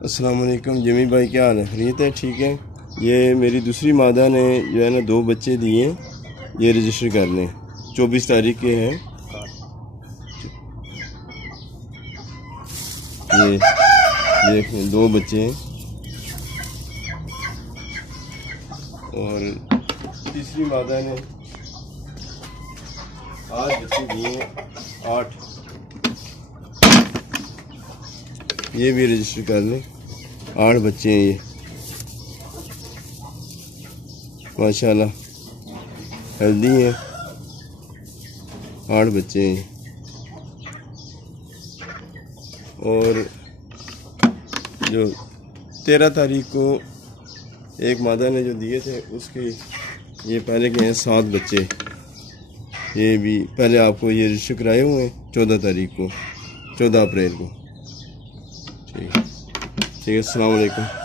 अस्सलाम वालेकुम जमी भाई, क्या हाल है? खैरियत है? ठीक है। ये मेरी दूसरी मादा ने जो है ना 2 बच्चे दिए, ये रजिस्टर कर लें। 24 तारीख के हैं ये, देखें 2 बच्चे हैं। और तीसरी मादा ने आज बच्चे दिए 8, ये भी रजिस्टर कर लें। 8 बच्चे हैं ये, माशाल्लाह हेल्दी हैं। 8 बच्चे हैं। और जो 13 तारीख को एक मादा ने जो दिए थे उसके ये पहले के हैं 7 बच्चे। ये भी पहले आपको ये रजिस्टर कराए हुए हैं 14 तारीख को, 14 अप्रैल को। ठीक है, अस्सलाम वालेकुम।